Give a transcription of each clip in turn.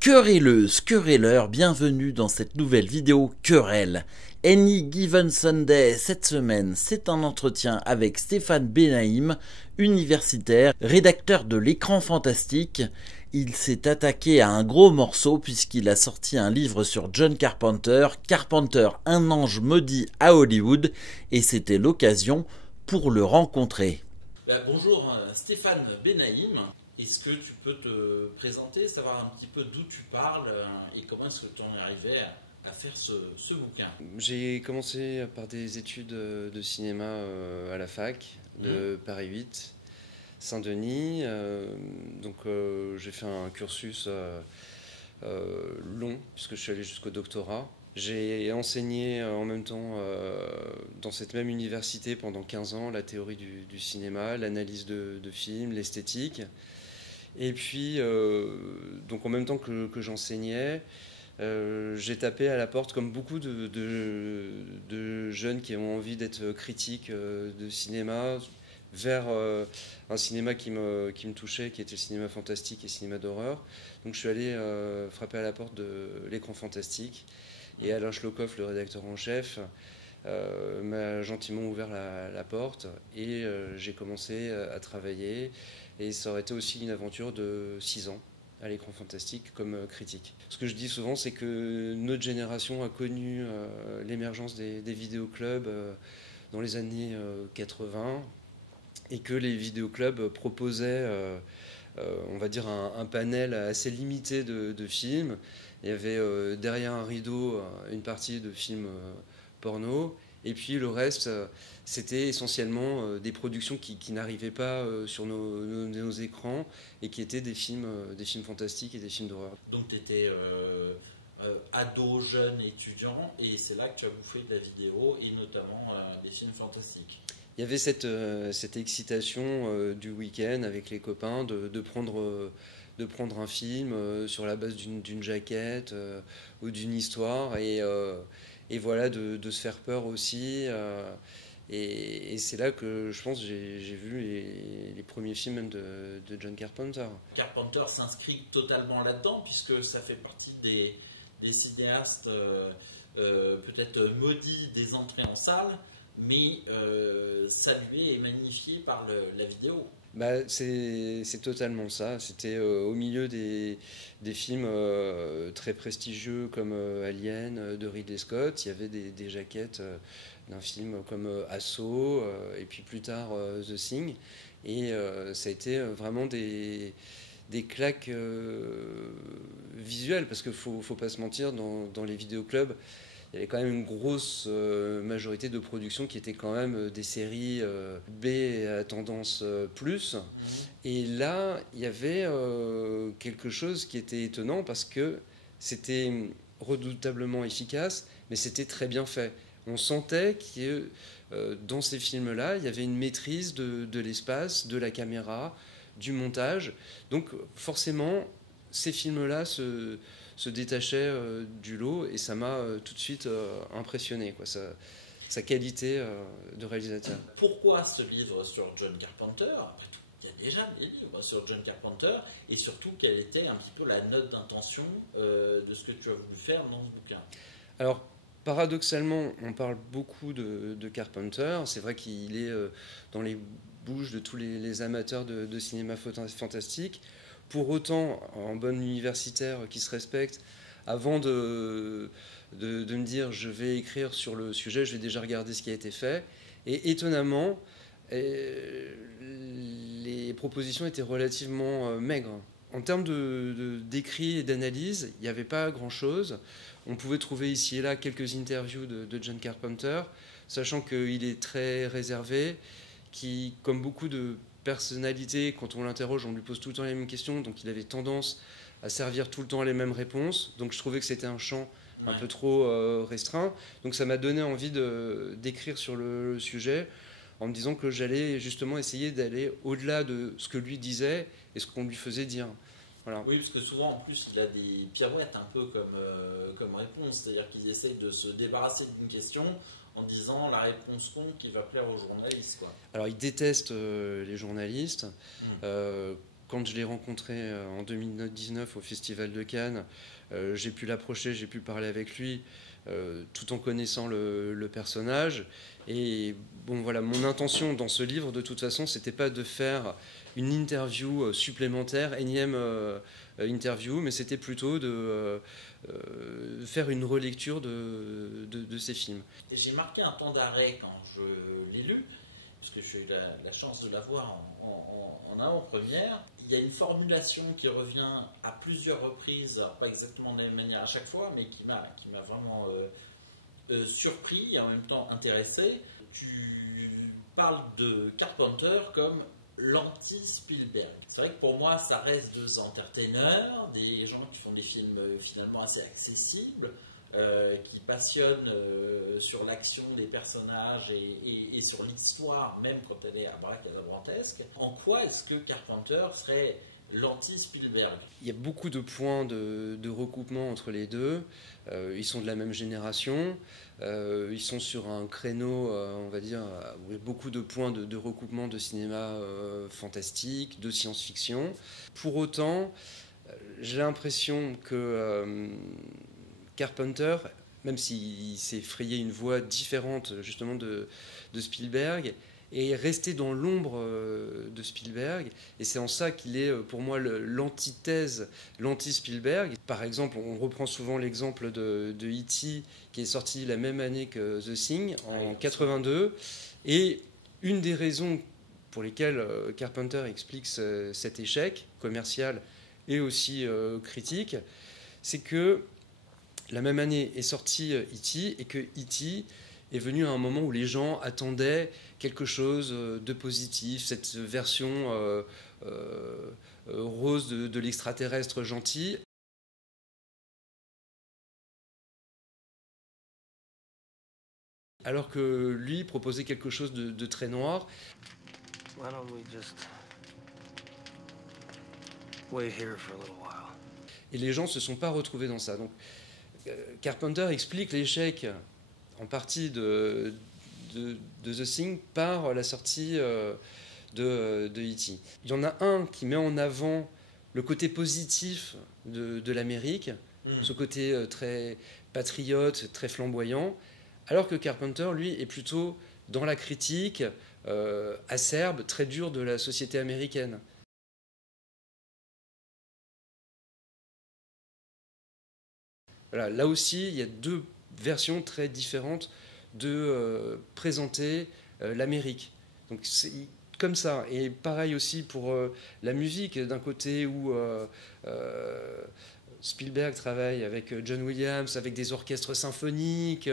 Querelleuses, querelleurs, bienvenue dans cette nouvelle vidéo Querelle. Any Given Sunday, cette semaine, c'est un entretien avec Stéphane Benaïm, universitaire, rédacteur de l'Écran Fantastique. Il s'est attaqué à un gros morceau puisqu'il a sorti un livre sur John Carpenter, Carpenter, un ange maudit à Hollywood, et c'était l'occasion pour le rencontrer. Bonjour Stéphane Benaïm. Est-ce que tu peux te présenter, savoir un petit peu d'où tu parles et comment est-ce que tu en es arrivé à faire ce bouquin? J'ai commencé par des études de cinéma à la fac de Paris 8, Saint-Denis. J'ai fait un cursus long, puisque je suis allé jusqu'au doctorat. J'ai enseigné en même temps dans cette même université pendant 15 ans la théorie du cinéma, l'analyse de films, l'esthétique. Et puis, donc en même temps que j'enseignais, j'ai tapé à la porte, comme beaucoup de jeunes qui ont envie d'être critiques de cinéma, vers un cinéma qui me touchait, qui était le cinéma fantastique et le cinéma d'horreur. Donc je suis allé frapper à la porte de l'Écran Fantastique. Et Alain Schlokoff, le rédacteur en chef, m'a gentiment ouvert la porte et j'ai commencé à travailler. Et ça aurait été aussi une aventure de 6 ans à l'Écran Fantastique comme critique. Ce que je dis souvent, c'est que notre génération a connu l'émergence des vidéoclubs dans les années 80 et que les vidéoclubs proposaient, on va dire, un panel assez limité de films. Il y avait derrière un rideau une partie de films porno. Et puis le reste, c'était essentiellement des productions qui n'arrivaient pas sur nos écrans et qui étaient des films fantastiques et des films d'horreur. Donc tu étais ado, jeune, étudiant, et c'est là que tu as bouffé de la vidéo et notamment des films fantastiques. Il y avait cette excitation du week-end avec les copains de prendre un film sur la base d'une jaquette ou d'une histoire et voilà, de se faire peur aussi. Et c'est là que je pense j'ai vu les premiers films même de John Carpenter. Carpenter s'inscrit totalement là-dedans puisque ça fait partie des cinéastes peut-être maudits des entrées en salle, mais salué et magnifié par la vidéo. Bah, c'est totalement ça. C'était au milieu des films très prestigieux comme Alien de Ridley Scott. Il y avait des jaquettes d'un film comme Assaut et puis plus tard The Thing. Et ça a été vraiment des claques visuelles parce qu'il faut pas se mentir, dans les vidéoclubs, il y avait quand même une grosse majorité de productions qui étaient quand même des séries B à tendance plus. Et là, il y avait quelque chose qui était étonnant parce que c'était redoutablement efficace, mais c'était très bien fait. On sentait que dans ces films-là, il y avait une maîtrise de l'espace, de la caméra, du montage. Donc forcément, ces films-là se détachait du lot et ça m'a tout de suite impressionné, quoi, sa qualité de réalisateur. Pourquoi ce livre sur John Carpenter? Après tout, il y a déjà des livres sur John Carpenter, et surtout quelle était un petit peu la note d'intention de ce que tu as voulu faire dans ce bouquin? Alors paradoxalement, on parle beaucoup de Carpenter. C'est vrai qu'il est dans les bouches de tous les amateurs de cinéma fantastique. Pour autant, en bon universitaire qui se respecte, avant de me dire je vais écrire sur le sujet, je vais déjà regarder ce qui a été fait. Et étonnamment, les propositions étaient relativement maigres. En termes d'écrit et d'analyse, il n'y avait pas grand-chose. On pouvait trouver ici et là quelques interviews de John Carpenter, sachant qu'il est très réservé, qui, comme beaucoup de personnalité, quand on l'interroge, on lui pose tout le temps les mêmes questions, donc il avait tendance à servir tout le temps les mêmes réponses. Donc je trouvais que c'était un champ un peu trop restreint. Donc ça m'a donné envie d'écrire sur le sujet, en me disant que j'allais justement essayer d'aller au-delà de ce que lui disait et ce qu'on lui faisait dire. Voilà. Oui, parce que souvent en plus il a des pirouettes un peu comme réponse, c'est-à-dire qu'ils essayent de se débarrasser d'une question en disant la réponse qui va plaire aux journalistes, quoi. Alors il déteste les journalistes. quand je l'ai rencontré en 2019 au Festival de Cannes, j'ai pu l'approcher, j'ai pu parler avec lui, tout en connaissant le personnage. Et bon, voilà, mon intention dans ce livre, de toute façon, c'était pas de faire une interview supplémentaire, énième interview, mais c'était plutôt de faire une relecture de ces films. J'ai marqué un temps d'arrêt quand je l'ai lu, puisque j'ai eu la chance de la voir en avant-première. Il y a une formulation qui revient à plusieurs reprises, pas exactement de la même manière à chaque fois, mais qui m'a vraiment surpris et en même temps intéressé. Tu parles de Carpenter comme l'anti-Spielberg. C'est vrai que pour moi, ça reste deux entertainers, des gens qui font des films finalement assez accessibles, qui passionnent sur l'action des personnages et sur l'histoire, même quand elle est abracadabrantesque. En quoi est-ce que Carpenter serait l'anti-Spielberg? Il y a beaucoup de points de recoupement entre les deux. Ils sont de la même génération. Ils sont sur un créneau, on va dire, où il y a beaucoup de points de recoupement de cinéma fantastique, de science-fiction. Pour autant, j'ai l'impression que Carpenter, même s'il s'est frayé une voie différente justement de Spielberg, est resté dans l'ombre de Spielberg, et c'est en ça qu'il est pour moi l'antithèse, l'anti-Spielberg. Par exemple, on reprend souvent l'exemple de E.T. qui est sorti la même année que The Thing, en 82, et une des raisons pour lesquelles Carpenter explique cet échec commercial et aussi critique, c'est que la même année est sorti E.T. et que E.T. est venu à un moment où les gens attendaient quelque chose de positif, cette version rose de l'extraterrestre gentil. Alors que lui proposait quelque chose de très noir. Why don't we just wait here for a little while? Et les gens ne se sont pas retrouvés dans ça. Donc, Carpenter explique l'échec en partie de The Thing par la sortie de E.T. Il y en a un qui met en avant le côté positif de l'Amérique, ce côté très patriote, très flamboyant, alors que Carpenter, lui, est plutôt dans la critique acerbe, très dure de la société américaine. Voilà, là aussi, il y a deux versions très différentes de présenter l'Amérique. Donc c'est comme ça. Et pareil aussi pour la musique, d'un côté où Spielberg travaille avec John Williams, avec des orchestres symphoniques,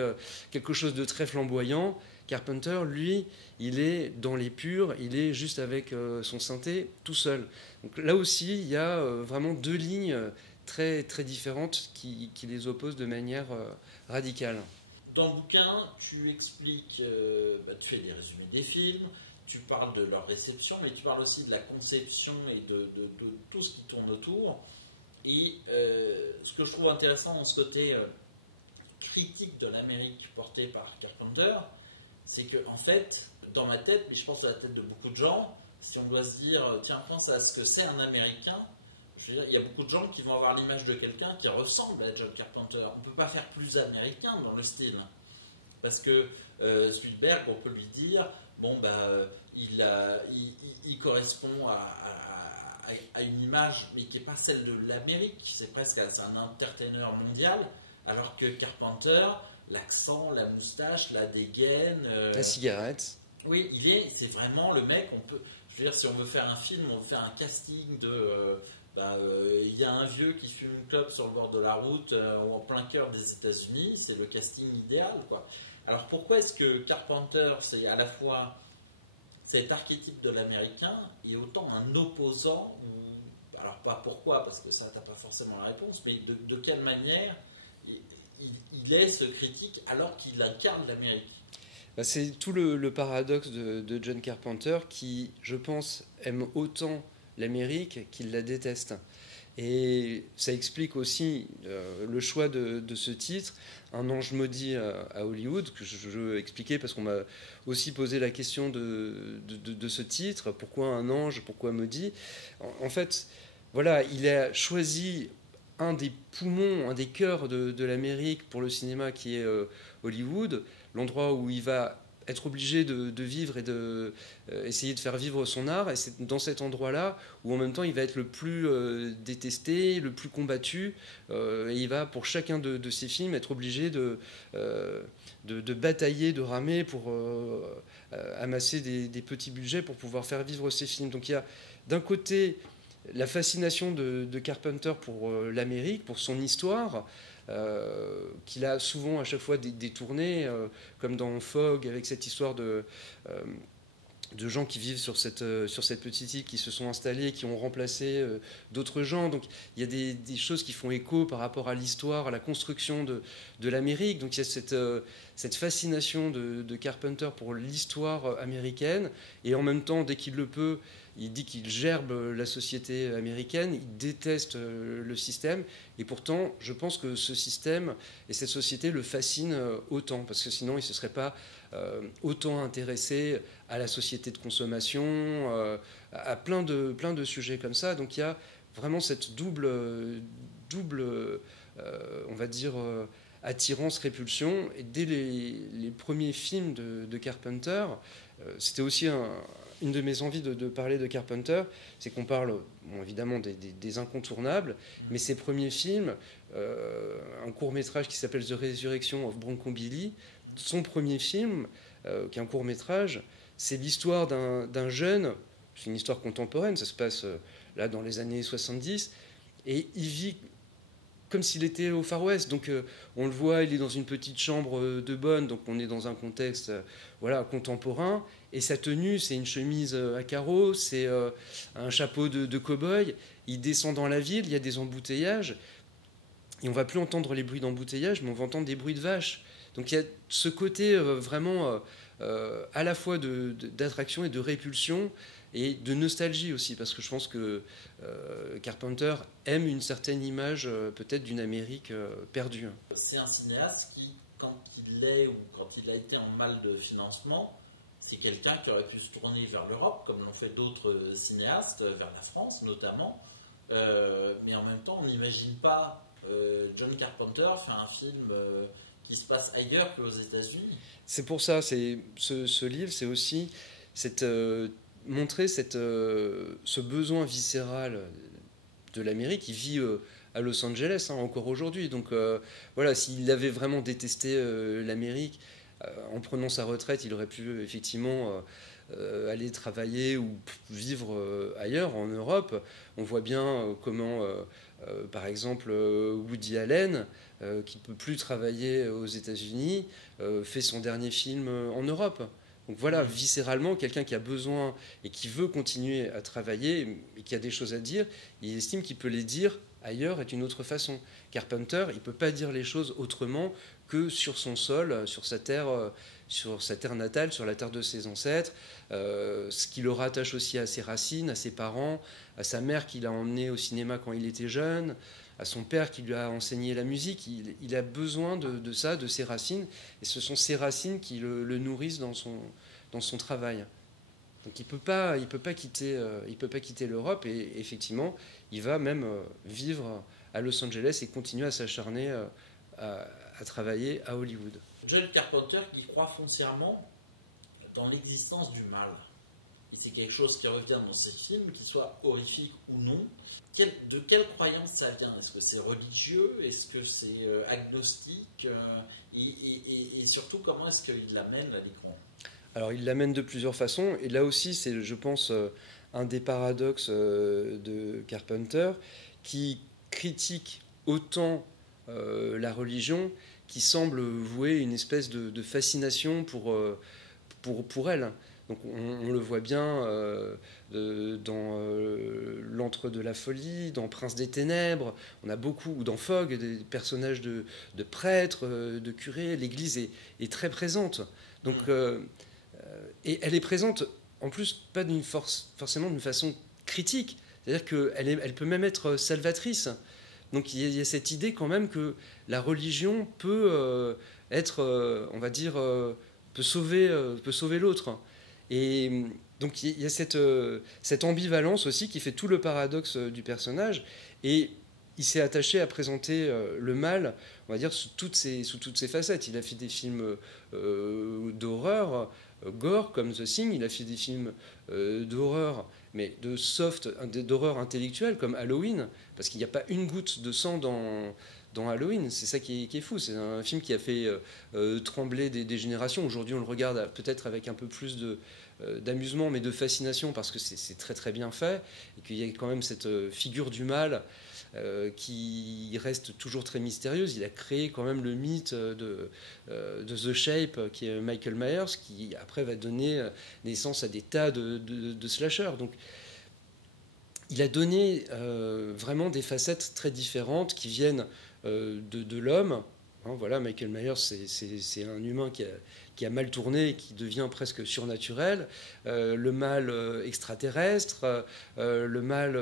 quelque chose de très flamboyant. Carpenter, lui, il est dans les purs, il est juste avec son synthé tout seul. Donc là aussi, il y a vraiment deux lignes très, très différentes qui les opposent de manière radicale. Dans le bouquin, tu expliques, tu fais des résumés des films, tu parles de leur réception, mais tu parles aussi de la conception et de tout ce qui tourne autour. Et ce que je trouve intéressant dans ce côté critique de l'Amérique porté par Carpenter, c'est que, en fait, dans ma tête, mais je pense à la tête de beaucoup de gens, si on doit se dire, tiens, pense à ce que c'est un Américain, je veux dire, il y a beaucoup de gens qui vont avoir l'image de quelqu'un qui ressemble à John Carpenter. On ne peut pas faire plus américain dans le style. Parce que Spielberg, on peut lui dire, bon, il correspond à une image, mais qui n'est pas celle de l'Amérique. C'est presque un entertainer mondial. Alors que Carpenter, l'accent, la moustache, la dégaine. La cigarette. Oui, c'est vraiment le mec. Je veux dire, si on veut faire un film, on veut faire un casting de. Y a un vieux qui fume une clope sur le bord de la route en plein cœur des États-Unis, c'est le casting idéal, quoi. Alors pourquoi est-ce que Carpenter, c'est à la fois cet archétype de l'américain et autant un opposant, alors pas pourquoi, parce que ça t'as pas forcément la réponse, mais de quelle manière il est ce critique alors qu'il incarne l'Amérique? C'est tout le paradoxe de John Carpenter qui, je pense, aime autant l'Amérique qu'il la déteste. Et ça explique aussi le choix de ce titre, Un ange maudit à Hollywood, que je veux expliquer parce qu'on m'a aussi posé la question de ce titre. Pourquoi un ange? Pourquoi maudit? En fait, voilà, il a choisi un des poumons, un des cœurs de l'Amérique pour le cinéma qui est Hollywood, l'endroit où il va être obligé de vivre et essayer de faire vivre son art. Et c'est dans cet endroit-là où en même temps il va être le plus détesté, le plus combattu. Et il va pour chacun de ses films être obligé de batailler, de ramer pour amasser des petits budgets pour pouvoir faire vivre ses films. Donc il y a d'un côté la fascination de Carpenter pour l'Amérique, pour son histoire, qu'il a souvent à chaque fois détourné, comme dans Fog, avec cette histoire de gens qui vivent sur cette petite île, qui se sont installés, qui ont remplacé d'autres gens. Donc il y a des choses qui font écho par rapport à l'histoire, à la construction de l'Amérique. Donc il y a cette fascination de Carpenter pour l'histoire américaine, et en même temps, dès qu'il le peut, il dit qu'il gerbe la société américaine, il déteste le système, et pourtant, je pense que ce système et cette société le fascinent autant, parce que sinon, il ne se serait pas autant intéressé à la société de consommation, à plein de sujets comme ça. Donc il y a vraiment cette double on va dire, attirance-répulsion. Et dès les premiers films de Carpenter, c'était aussi une de mes envies de parler de Carpenter, c'est qu'on parle bon, évidemment des incontournables, mais ses premiers films, un court-métrage qui s'appelle The Resurrection of Bronco Billy, son premier film, qui est un court-métrage, c'est l'histoire d'un jeune, c'est une histoire contemporaine, ça se passe là dans les années 70, et il vit comme s'il était au Far West. Donc on le voit, il est dans une petite chambre de bonne, donc on est dans un contexte voilà, contemporain, et sa tenue, c'est une chemise à carreaux, c'est un chapeau de cow-boy. Il descend dans la ville, il y a des embouteillages, et on va plus entendre les bruits d'embouteillage, mais on va entendre des bruits de vaches. Donc il y a ce côté vraiment à la fois d'attraction et de répulsion, et de nostalgie aussi, parce que je pense que Carpenter aime une certaine image peut-être d'une Amérique perdue. C'est un cinéaste qui, quand il est ou quand il a été en mal de financement, c'est quelqu'un qui aurait pu se tourner vers l'Europe, comme l'ont fait d'autres cinéastes, vers la France notamment, mais en même temps on n'imagine pas John Carpenter faire un film qui se passe ailleurs qu'aux États-Unis. C'est pour ça, ce livre, c'est aussi montrer ce besoin viscéral de l'Amérique. Il vit à Los Angeles encore aujourd'hui. Donc voilà, s'il avait vraiment détesté l'Amérique, en prenant sa retraite, il aurait pu effectivement aller travailler ou vivre ailleurs, en Europe. On voit bien comment, par exemple, Woody Allen, qui ne peut plus travailler aux États-Unis, fait son dernier film en Europe. Donc voilà, viscéralement, quelqu'un qui a besoin et qui veut continuer à travailler et qui a des choses à dire, il estime qu'il peut les dire ailleurs et d'une autre façon. Carpenter, il ne peut pas dire les choses autrement que sur son sol, sur sa terre natale, sur la terre de ses ancêtres, ce qui le rattache aussi à ses racines, à ses parents, à sa mère qui l'a emmené au cinéma quand il était jeune, à son père qui lui a enseigné la musique. Il a besoin de ça, de ses racines, et ce sont ces racines qui le nourrissent dans son travail. Donc il peut pas quitter l'Europe, et effectivement, il va même vivre à Los Angeles et continuer à s'acharner à travailler à Hollywood. John Carpenter qui croit foncièrement dans l'existence du mal. Et c'est quelque chose qui revient dans ses films, qu'il soit horrifique ou non. De quelle croyance ça vient? Est-ce que c'est religieux? Est-ce que c'est agnostique? Et surtout, comment est-ce qu'il l'amène à l'écran? Alors, il l'amène de plusieurs façons. Et là aussi, c'est, je pense, un des paradoxes de Carpenter, qui critique autant la religion, qui semble vouer une espèce de fascination pour elle. Donc on le voit bien dans L'Antre de la folie, dans Prince des ténèbres, on a beaucoup, ou dans Fog, des personnages de prêtres, de curés. L'Église est très présente. Donc, et elle est présente, en plus, pas forcément d'une façon critique. C'est-à-dire qu'elle peut même être salvatrice. Donc il y a cette idée quand même que la religion peut être, on va dire, peut sauver l'autre. Et donc il y a cette ambivalence aussi qui fait tout le paradoxe du personnage. Et il s'est attaché à présenter le mal, on va dire, sous toutes ses facettes. Il a fait des films d'horreur, gore, comme The Thing. Il a fait des films d'horreur, mais d'horreur intellectuelle, comme Halloween, parce qu'il n'y a pas une goutte de sang dans Halloween. C'est ça qui est fou. C'est un film qui a fait trembler des générations. Aujourd'hui, on le regarde peut-être avec un peu plus d'amusement, mais de fascination, parce que c'est très très bien fait, et qu'il y a quand même cette figure du mal qui reste toujours très mystérieuse. Il a créé quand même le mythe de The Shape, qui est Michael Myers, qui après va donner naissance à des tas de slashers. Donc il a donné vraiment des facettes très différentes qui viennent de l'homme. Hein, voilà, Michael Myers, c'est un humain qui a mal tourné, qui devient presque surnaturel. Le mal extraterrestre, le mal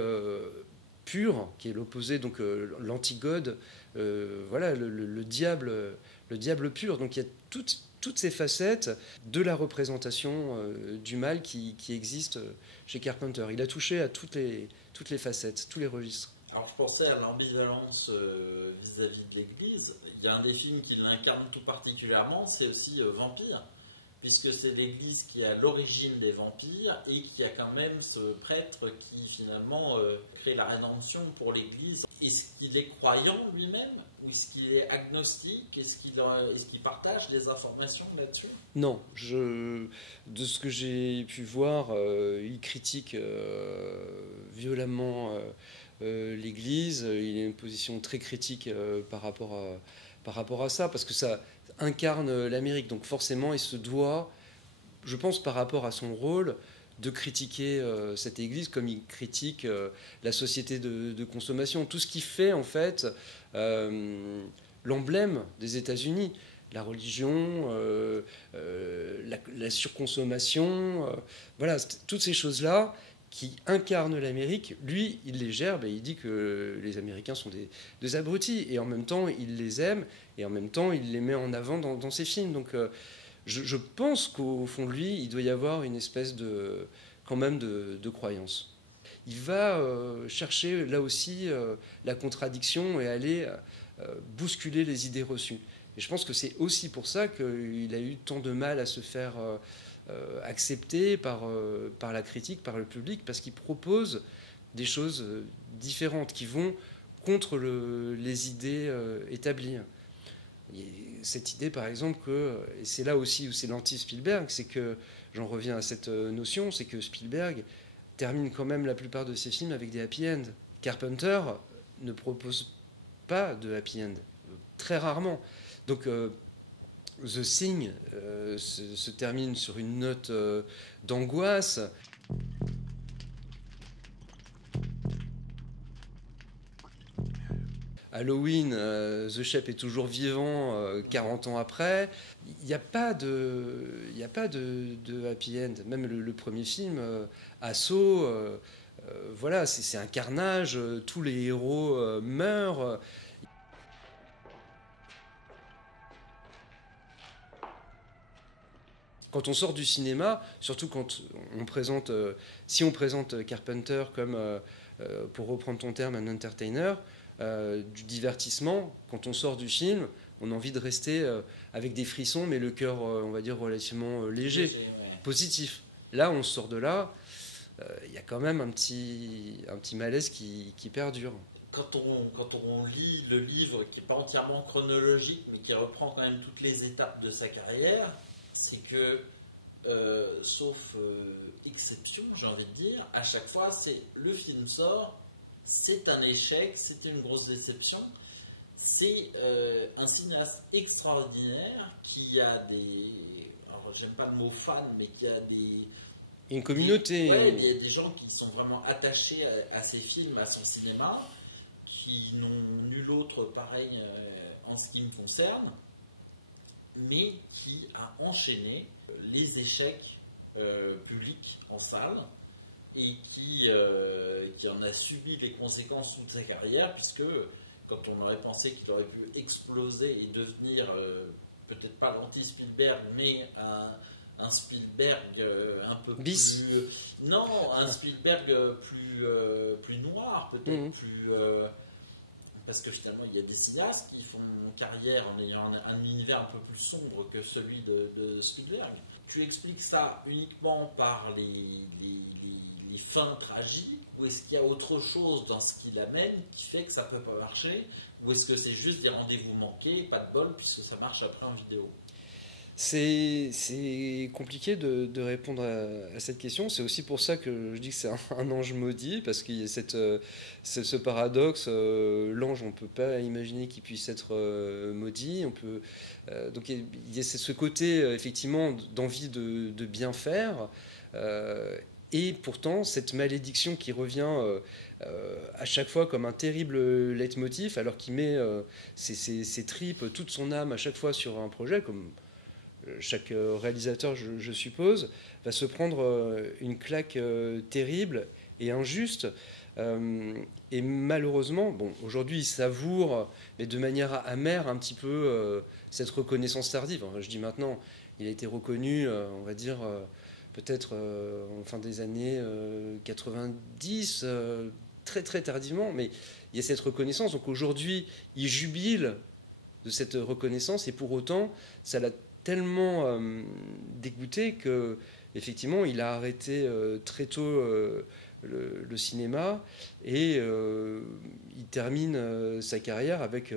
pur, qui est l'opposé, donc l'antigode, voilà, le diable pur. Donc il y a toutes ces facettes de la représentation du mal qui existe chez Carpenter. Il a touché à toutes les facettes, tous les registres. Alors je pensais à l'ambivalence vis-à-vis de l'Église. Il y a un des films qui l'incarne tout particulièrement, c'est aussi Vampire, puisque c'est l'Église qui est à l'origine des vampires et qui a quand même ce prêtre qui finalement crée la rédemption pour l'Église. Est-ce qu'il est croyant lui-même ou est-ce qu'il est agnostique? Est-ce qu'il partage des informations là-dessus? Non, de ce que j'ai pu voir, il critique violemment l'Église. Il a une position très critique par rapport à ça, parce que ça incarne l'Amérique. Donc forcément, il se doit, je pense, par rapport à son rôle, de critiquer cette Église comme il critique la société de consommation. Tout ce qui fait, en fait, l'emblème des États-Unis. La religion, la surconsommation, voilà, toutes ces choses-là qui incarnent l'Amérique, lui, il les gerbe et il dit que les Américains sont des abrutis. Et en même temps, il les aime et en même temps, il les met en avant dans ses films. Donc je pense qu'au fond de lui, il doit y avoir une espèce quand même de croyance. Il va chercher là aussi la contradiction et aller bousculer les idées reçues. Et je pense que c'est aussi pour ça qu'il a eu tant de mal à se faire accepté par la critique, par le public, parce qu'il propose des choses différentes qui vont contre les idées établies. Et cette idée, par exemple, et c'est là aussi où c'est l'anti-Spielberg, c'est que, j'en reviens à cette notion, c'est que Spielberg termine quand même la plupart de ses films avec des happy end. Carpenter ne propose pas de happy end, très rarement. Donc The Thing se termine sur une note d'angoisse. Halloween, The Shape est toujours vivant 40 ans après. Il n'y a pas de happy end. Même le premier film, Assaut, voilà, c'est un carnage. Tous les héros meurent. Quand on sort du cinéma, surtout quand on présente, si on présente Carpenter comme, pour reprendre ton terme, un entertainer, du divertissement, quand on sort du film, on a envie de rester avec des frissons, mais le cœur, on va dire, relativement léger, positif. Là, on sort de là, il y a quand même un petit malaise qui perdure. Quand on lit le livre, qui n'est pas entièrement chronologique, mais qui reprend quand même toutes les étapes de sa carrière, c'est que, sauf exception, j'ai envie de dire, à chaque fois, le film sort, c'est un échec, c'est une grosse déception. C'est un cinéaste extraordinaire qui a des... Alors, j'aime pas le mot fan, mais qui a des... Une communauté. Il y a des gens qui sont vraiment attachés à ses films, à son cinéma, qui n'ont nul autre pareil en ce qui me concerne, mais qui a enchaîné les échecs publics en salle et qui en a subi les conséquences toute sa carrière, puisque quand on aurait pensé qu'il aurait pu exploser et devenir peut-être pas l'anti-Spielberg, mais un Spielberg un peu bis. plus... Non, un Spielberg plus noir, peut-être plus... parce que finalement, il y a des cinéastes qui font carrière en ayant un univers un peu plus sombre que celui de Spielberg. Tu expliques ça uniquement par les fins tragiques, ou est-ce qu'il y a autre chose dans ce qu'il amène qui fait que ça ne peut pas marcher, ou est-ce que c'est juste des rendez-vous manqués, pas de bol, puisque ça marche après en vidéo? C'est compliqué de répondre à cette question. C'est aussi pour ça que je dis que c'est un ange maudit, parce qu'il y a ce paradoxe. L'ange, on ne peut pas imaginer qu'il puisse être maudit. Donc il y a ce côté, effectivement, d'envie de bien faire. Et pourtant, cette malédiction qui revient à chaque fois comme un terrible leitmotiv, alors qu'il met ses tripes, toute son âme à chaque fois sur un projet, comme chaque réalisateur, je suppose, va se prendre une claque terrible et injuste. Et malheureusement, bon, aujourd'hui, il savoure, mais de manière amère, un petit peu cette reconnaissance tardive. Enfin, je dis maintenant, il a été reconnu, on va dire, peut-être en fin des années 90, très très tardivement, mais il y a cette reconnaissance. Donc aujourd'hui, il jubile de cette reconnaissance, et pour autant, ça l'a tellement dégoûté que effectivement il a arrêté très tôt le cinéma, et il termine sa carrière avec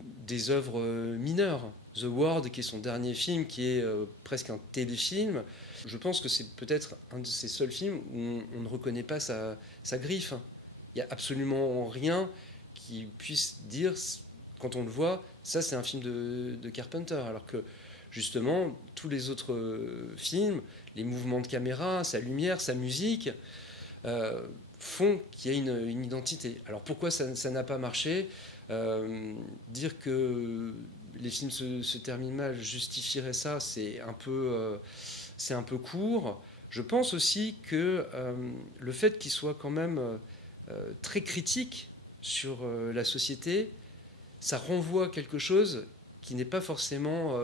des œuvres mineures. The Ward, qui est son dernier film, qui est presque un téléfilm, je pense que c'est peut-être un de ces seuls films où on ne reconnaît pas sa griffe. Il n'y a absolument rien qui puisse dire, quand on le voit, ça c'est un film de Carpenter, alors que justement tous les autres films, les mouvements de caméra, sa lumière, sa musique font qu'il y a une identité. Alors pourquoi ça n'a pas marché? Dire que les films se terminent mal justifierait ça, c'est un peu court. Je pense aussi que le fait qu'il soit quand même très critique sur la société, ça renvoie quelque chose qui n'est pas forcément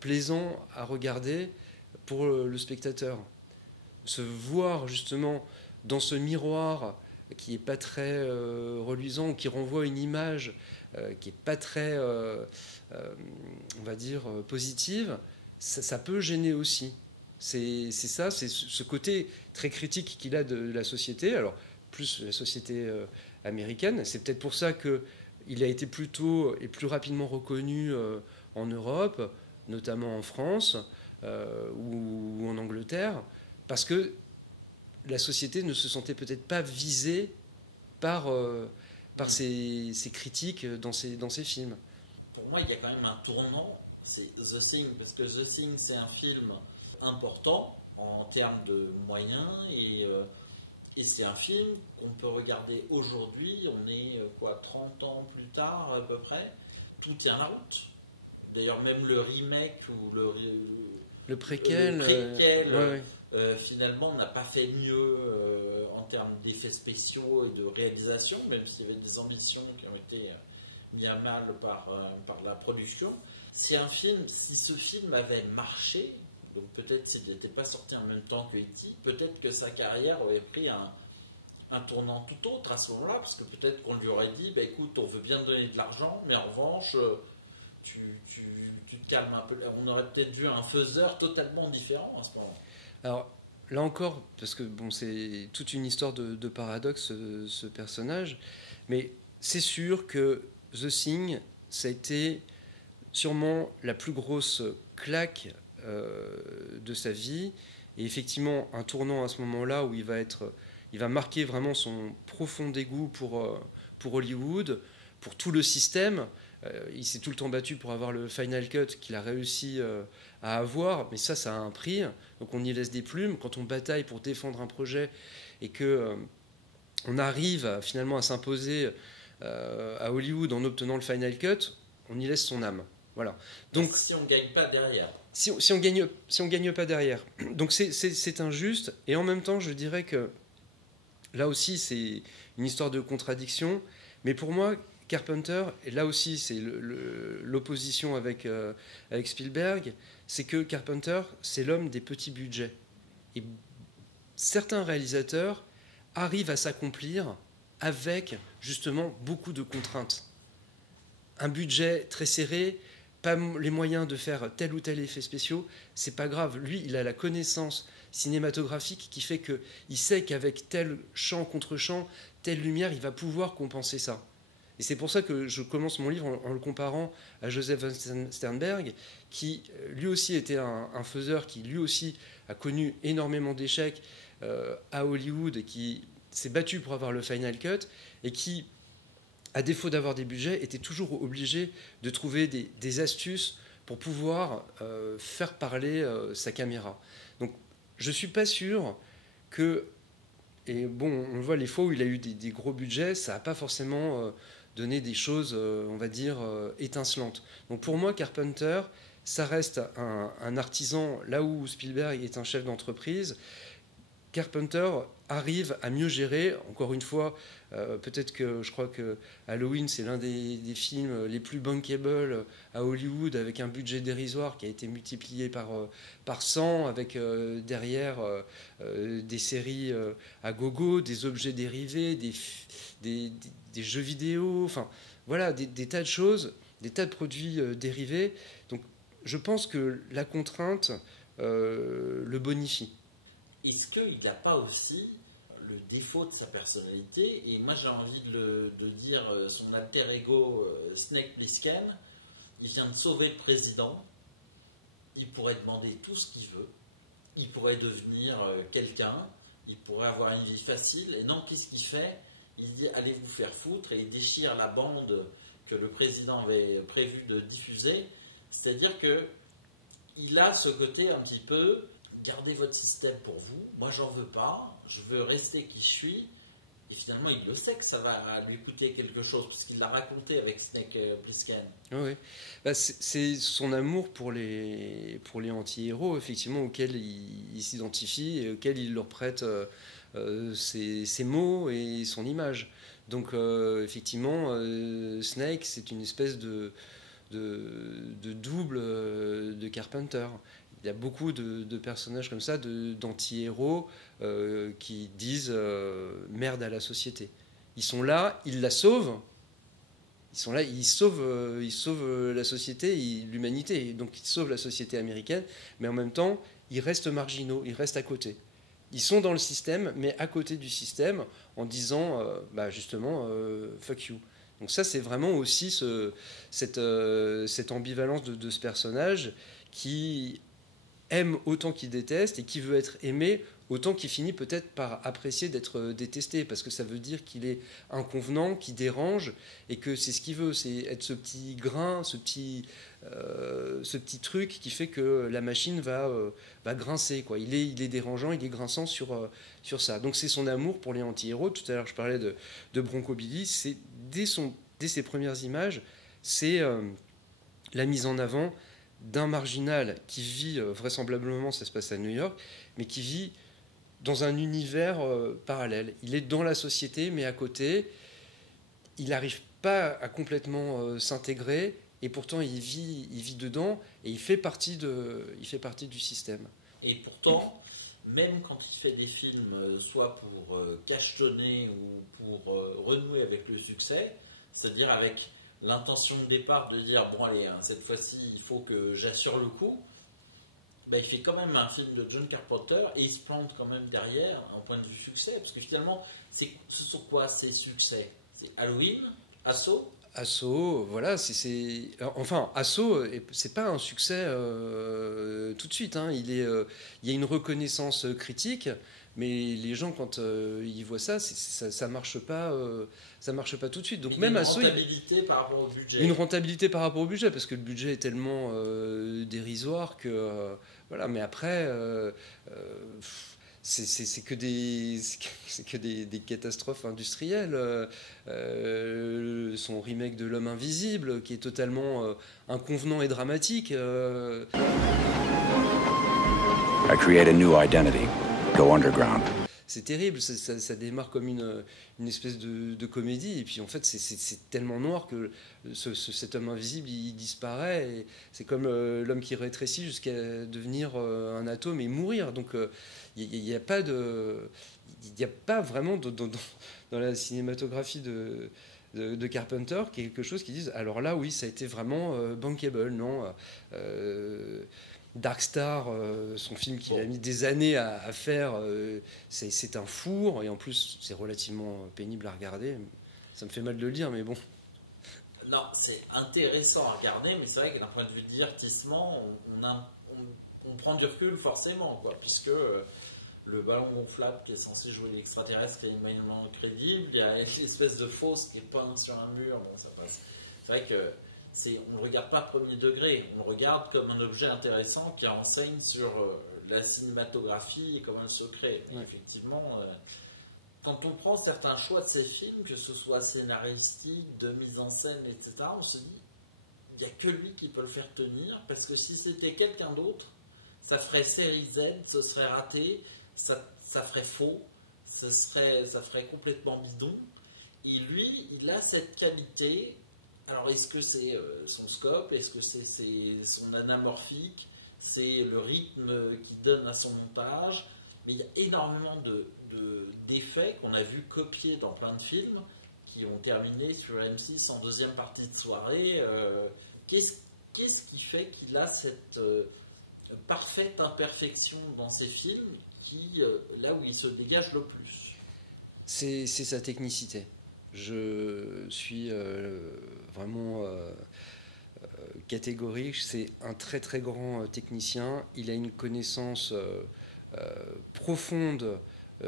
plaisant à regarder pour le spectateur. Se voir justement dans ce miroir qui n'est pas très reluisant, ou qui renvoie une image qui n'est pas très, on va dire, positive, ça peut gêner aussi. C'est ça, c'est ce côté très critique qu'il a de la société, alors plus la société américaine. C'est peut-être pour ça qu'il a été plus tôt et plus rapidement reconnu en Europe, notamment en France ou en Angleterre, parce que la société ne se sentait peut-être pas visée par ces critiques dans ces films. Pour moi, il y a quand même un tournant, c'est The Thing, parce que The Thing, c'est un film important en termes de moyens, et c'est un film qu'on peut regarder aujourd'hui. On est 30 ans plus tard à peu près, tout tient la route. D'ailleurs, même le remake ou le préquel, ouais. Finalement n'a pas fait mieux en termes d'effets spéciaux et de réalisation, même s'il y avait des ambitions qui ont été mises à mal par la production. C'est un film, si ce film avait marché, donc peut-être s'il n'était pas sorti en même temps que E.T., peut-être que sa carrière aurait pris un tournant tout autre à ce moment-là, parce que peut-être qu'on lui aurait dit, bah, écoute, on veut bien donner de l'argent, mais en revanche, tu te calmes un peu. On aurait peut-être vu un faiseur totalement différent à ce moment-là. Alors là encore, parce que bon, c'est toute une histoire de paradoxe, ce personnage, mais c'est sûr que The Thing, ça a été sûrement la plus grosse claque de sa vie, et effectivement un tournant à ce moment-là où il va marquer vraiment son profond dégoût pour Hollywood, pour tout le système. Il s'est tout le temps battu pour avoir le Final Cut qu'il a réussi à avoir, mais ça a un prix, donc on y laisse des plumes. Quand on bataille pour défendre un projet et que on arrive finalement à s'imposer à Hollywood en obtenant le Final Cut, on y laisse son âme. Voilà. Donc, si on ne gagne pas derrière. Si on gagne pas derrière. Donc c'est injuste. Et en même temps, je dirais que là aussi, c'est une histoire de contradiction. Mais pour moi, Carpenter, et là aussi, c'est l'opposition avec Spielberg, c'est que Carpenter, c'est l'homme des petits budgets. Et certains réalisateurs arrivent à s'accomplir avec justement beaucoup de contraintes. Un budget très serré, pas les moyens de faire tel ou tel effet spéciaux, c'est pas grave. Lui, il a la connaissance cinématographique qui fait qu'il sait qu'avec tel champ contre champ, telle lumière, il va pouvoir compenser ça. Et c'est pour ça que je commence mon livre en le comparant à Joseph Sternberg, qui lui aussi était un faiseur, qui lui aussi a connu énormément d'échecs à Hollywood, et qui s'est battu pour avoir le Final Cut, et qui, à défaut d'avoir des budgets, était toujours obligé de trouver des astuces pour pouvoir faire parler sa caméra. Donc je ne suis pas sûr que... Et bon, on voit les fois où il a eu des gros budgets, ça n'a pas forcément donné des choses, on va dire, étincelantes. Donc pour moi, Carpenter, ça reste un artisan, là où Spielberg est un chef d'entreprise. Carpenter arrive à mieux gérer, encore une fois, peut-être que je crois que Halloween, c'est l'un des films les plus bankable à Hollywood, avec un budget dérisoire qui a été multiplié par 100, avec derrière des séries à gogo, des objets dérivés, des jeux vidéo, enfin voilà, des tas de choses, des tas de produits dérivés. Donc je pense que la contrainte le bonifie. Est-ce qu'il n'a pas aussi le défaut de sa personnalité? Et moi j'ai envie de dire son alter ego Snake Plissken, il vient de sauver le président, il pourrait demander tout ce qu'il veut, il pourrait devenir quelqu'un, il pourrait avoir une vie facile, et non, qu'est-ce qu'il fait? Il dit allez vous faire foutre, et il déchire la bande que le président avait prévu de diffuser. C'est-à-dire que il a ce côté un petit peu, gardez votre système pour vous, moi j'en veux pas, je veux rester qui je suis, et finalement il le sait que ça va lui coûter quelque chose, puisqu'il l'a raconté avec Snake Plissken. Oui, bah, c'est son amour pour les anti-héros, effectivement, auxquels il s'identifie, et auxquels il leur prête ses mots et son image. Donc effectivement, Snake, c'est une espèce de double de Carpenter. Il y a beaucoup de personnages comme ça, d'anti-héros qui disent merde à la société. Ils sont là, ils la sauvent. Ils sont là, ils sauvent la société, l'humanité. Donc ils sauvent la société américaine, mais en même temps, ils restent marginaux, ils restent à côté. Ils sont dans le système, mais à côté du système, en disant bah justement fuck you. Donc ça, c'est vraiment aussi cette ambivalence de ce personnage qui aime autant qu'il déteste, et qui veut être aimé autant qu'il finit peut-être par apprécier d'être détesté, parce que ça veut dire qu'il est inconvenant, qu'il dérange, et que c'est ce qu'il veut, c'est être ce petit grain, ce petit truc qui fait que la machine va grincer, quoi. Il est dérangeant, il est grinçant sur ça. Donc c'est son amour pour les anti-héros. Tout à l'heure je parlais de Bronco Billy, c'est dès ses premières images, c'est la mise en avant d'un marginal qui vit, vraisemblablement ça se passe à New York, mais qui vit dans un univers parallèle. Il est dans la société, mais à côté, il n'arrive pas à complètement s'intégrer, et pourtant il vit dedans, et il fait partie du système. Et pourtant, même quand il fait des films, soit pour cachetonner ou pour renouer avec le succès, c'est-à-dire avec l'intention de départ de dire bon allez, hein, cette fois-ci il faut que j'assure le coup, ben, il fait quand même un film de John Carpenter, et il se plante quand même derrière en point de vue succès, parce que finalement ce sont quoi ces succès? C'est Halloween, Assaut, voilà, enfin Assaut, c'est pas un succès tout de suite, hein. Il y a une reconnaissance critique, mais les gens quand ils voient ça, ça marche pas tout de suite. Donc même Assaut, rentabilité par rapport au budget. Une rentabilité par rapport au budget, parce que le budget est tellement dérisoire que voilà. Mais après, c'est que des catastrophes industrielles. Son remake de L'Homme Invisible, qui est totalement inconvenant et dramatique. I create a new identity. Go underground. C'est terrible, ça démarre comme une espèce de comédie, et puis en fait c'est tellement noir que cet homme invisible il disparaît, et c'est comme l'homme qui rétrécit jusqu'à devenir un atome et mourir. Donc il n'y a pas vraiment dans la cinématographie de Carpenter quelque chose qui dise alors là oui ça a été vraiment bankable, non. Dark Star, son film qu'il a mis des années à faire, c'est un four, et en plus c'est relativement pénible à regarder. Ça me fait mal de le dire, mais bon. Non, c'est intéressant à regarder, mais c'est vrai que d'un point de vue divertissement, on prend du recul forcément, quoi, puisque le ballon gonflable qui est censé jouer l'extraterrestre est moyennement crédible, il y a une espèce de fausse qui est peinte sur un mur, bon ça passe. C'est vrai que on ne le regarde pas premier degré, on le regarde comme un objet intéressant qui renseigne sur la cinématographie et comme un secret. Ouais. Effectivement, quand on prend certains choix de ces films, que ce soit scénaristique, de mise en scène, etc., on se dit, il n'y a que lui qui peut le faire tenir, parce que si c'était quelqu'un d'autre, ça ferait série Z, ce serait raté, ça ferait faux, ça ferait complètement bidon. Et lui, il a cette qualité. Alors, est-ce que c'est son scope? Est-ce que c'est son anamorphique? C'est le rythme qu'il donne à son montage? Mais il y a énormément d'effets qu'on a vu copiés dans plein de films qui ont terminé sur M6 en deuxième partie de soirée. Qu'est-ce qui fait qu'il a cette parfaite imperfection dans ses films là où il se dégage le plus? C'est sa technicité. Je suis vraiment catégorique. C'est un très très grand technicien. Il a une connaissance profonde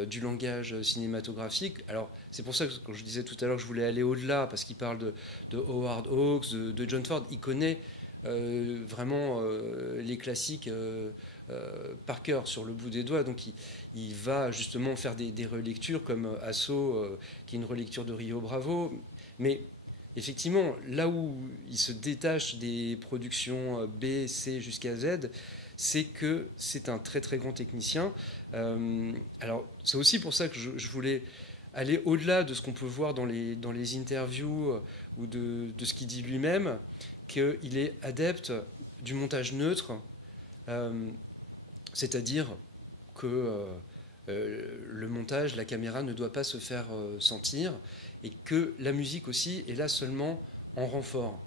du langage cinématographique. Alors c'est pour ça que quand je disais tout à l'heure que je voulais aller au-delà, parce qu'il parle de Howard Hawks, de John Ford, il connaît vraiment les classiques par cœur, sur le bout des doigts. Donc il va justement faire des relectures comme Asso, qui est une relecture de Rio Bravo. Mais effectivement, là où il se détache des productions B, C jusqu'à Z, c'est que c'est un très très grand technicien. Alors c'est aussi pour ça que je voulais aller au-delà de ce qu'on peut voir dans les interviews ou de ce qu'il dit lui-même, qu'il est adepte du montage neutre, c'est-à-dire que le montage, la caméra ne doit pas se faire sentir, et que la musique aussi est là seulement en renfort.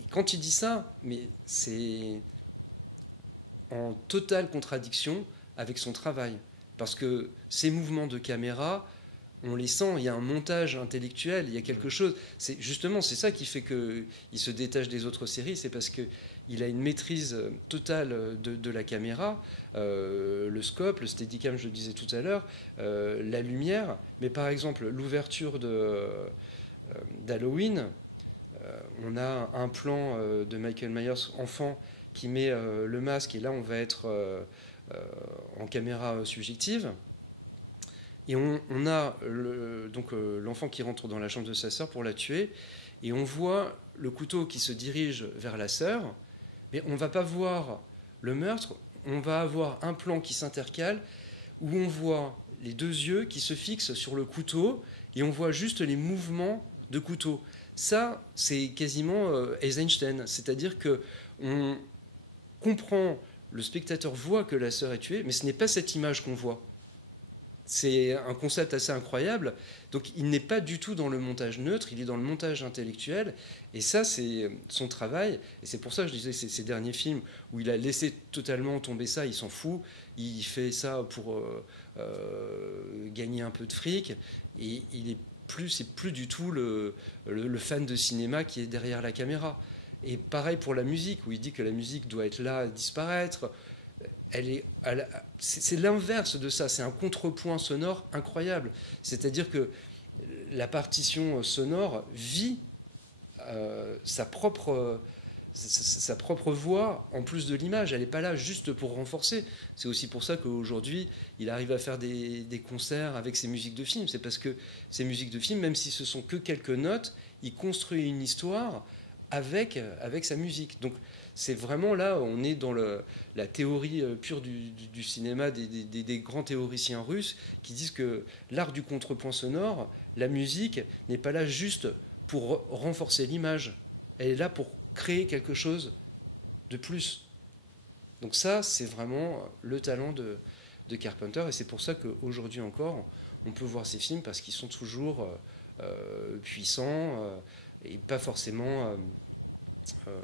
Et quand il dit ça, mais c'est en totale contradiction avec son travail, parce que ces mouvements de caméra, on les sent, il y a un montage intellectuel, il y a quelque chose. Justement, c'est ça qui fait qu'il se détache des autres séries, c'est parce qu'il a une maîtrise totale de la caméra, le scope, le steadicam, je le disais tout à l'heure, la lumière. Mais par exemple, l'ouverture d'Halloween, on a un plan de Michael Myers enfant qui met le masque, et là on va être en caméra subjective. Et on a l'enfant qui rentre dans la chambre de sa sœur pour la tuer, et on voit le couteau qui se dirige vers la sœur, mais on ne va pas voir le meurtre, on va avoir un plan qui s'intercale, où on voit les deux yeux qui se fixent sur le couteau, et on voit juste les mouvements de couteau. Ça, c'est quasiment Eisenstein, c'est-à-dire qu'on comprend, le spectateur voit que la sœur est tuée, mais ce n'est pas cette image qu'on voit. C'est un concept assez incroyable. Donc il n'est pas du tout dans le montage neutre, il est dans le montage intellectuel. Et ça, c'est son travail. Et c'est pour ça que je disais, ces derniers films où il a laissé totalement tomber ça, il s'en fout. Il fait ça pour gagner un peu de fric. Et c'est plus du tout le fan de cinéma qui est derrière la caméra. Et pareil pour la musique, où il dit que la musique doit être là, disparaître. C'est l'inverse de ça, c'est un contrepoint sonore incroyable. C'est-à-dire que la partition sonore vit sa propre sa propre voix en plus de l'image. Elle n'est pas là juste pour renforcer. C'est aussi pour ça qu'aujourd'hui, il arrive à faire des concerts avec ses musiques de film. C'est parce que ces musiques de film, même si ce sont que quelques notes, il construit une histoire avec sa musique. Donc c'est vraiment là, on est dans la théorie pure du cinéma, des grands théoriciens russes qui disent que l'art du contrepoint sonore, la musique, n'est pas là juste pour renforcer l'image. Elle est là pour créer quelque chose de plus. Donc ça, c'est vraiment le talent de Carpenter, et c'est pour ça qu'aujourd'hui encore, on peut voir ces films parce qu'ils sont toujours puissants et pas forcément,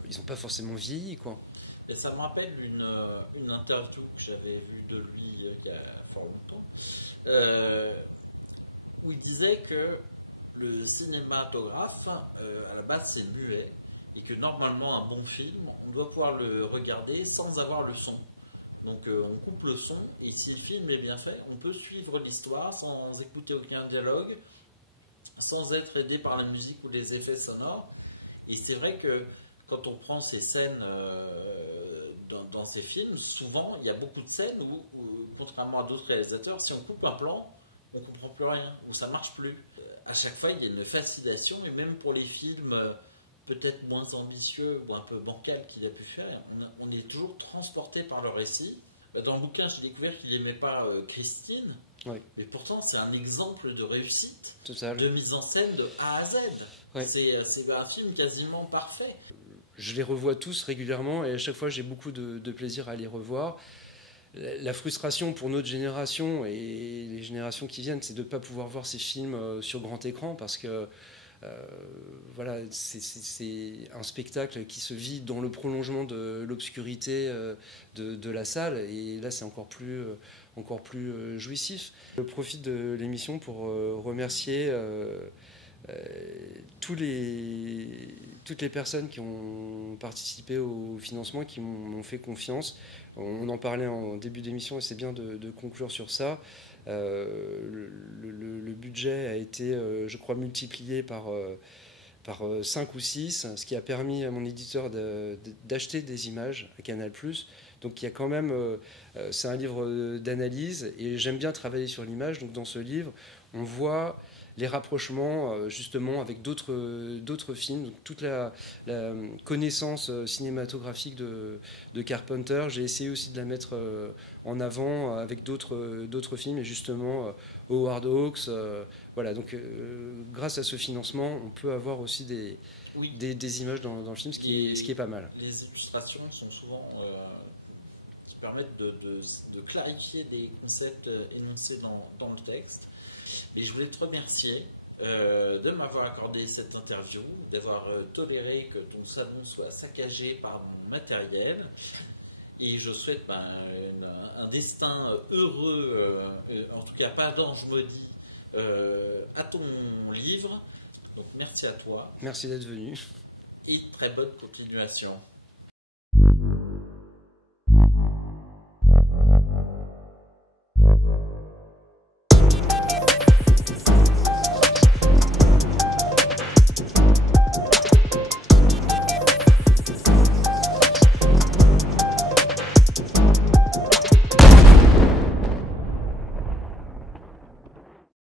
ils n'ont pas forcément vieilli, quoi. Et ça me rappelle une interview que j'avais vue de lui il y a fort longtemps, où il disait que le cinématographe, à la base, c'est muet, et que normalement, un bon film, on doit pouvoir le regarder sans avoir le son. Donc on coupe le son, et si le film est bien fait, on peut suivre l'histoire sans écouter aucun dialogue, sans être aidé par la musique ou les effets sonores. Et c'est vrai que quand on prend ces scènes dans ces films, souvent il y a beaucoup de scènes où contrairement à d'autres réalisateurs, si on coupe un plan, on ne comprend plus rien, ou ça ne marche plus. À chaque fois, il y a une fascination, et même pour les films peut-être moins ambitieux ou un peu bancals qu'il a pu faire, on est toujours transporté par le récit. Dans le bouquin, j'ai découvert qu'il n'aimait pas Christine, Oui. mais pourtant c'est un exemple de réussite, Total. de mise en scène de A à Z. Ouais. C'est un film quasiment parfait. Je les revois tous régulièrement, et à chaque fois j'ai beaucoup de plaisir à les revoir. La frustration pour notre génération et les générations qui viennent, c'est de ne pas pouvoir voir ces films sur grand écran, parce que voilà, c'est un spectacle qui se vit dans le prolongement de l'obscurité de la salle, et là c'est encore plus jouissif. Je profite de l'émission pour remercier toutes les personnes qui ont participé au financement, qui m'ont fait confiance. On en parlait en début d'émission, et c'est bien de conclure sur ça. Le budget a été, je crois, multiplié par 5 ou 6, ce qui a permis à mon éditeur d'acheter des images à Canal+. Donc il y a quand même, c'est un livre d'analyse, et j'aime bien travailler sur l'image. Donc dans ce livre, on voit les rapprochements justement avec d'autres films, donc toute la connaissance cinématographique de Carpenter. J'ai essayé aussi de la mettre en avant avec d'autres films, et justement Howard Hawks. Voilà, donc grâce à ce financement, on peut avoir aussi des images dans le film, ce qui est pas mal. Les illustrations sont souvent qui permettent de clarifier des concepts énoncés dans le texte. Et je voulais te remercier de m'avoir accordé cette interview, d'avoir toléré que ton salon soit saccagé par mon matériel. Et je souhaite un destin heureux, en tout cas pas d'ange maudit, à ton livre. Donc merci à toi. Merci d'être venu. Et très bonne continuation.